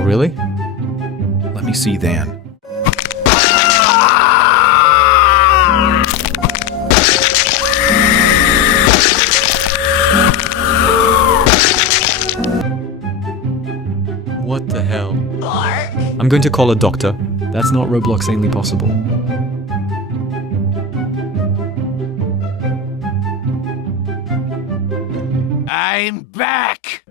Oh, really? Let me see then. What the hell? I'm going to call a doctor. That's not Robloxanely possible. I'm back!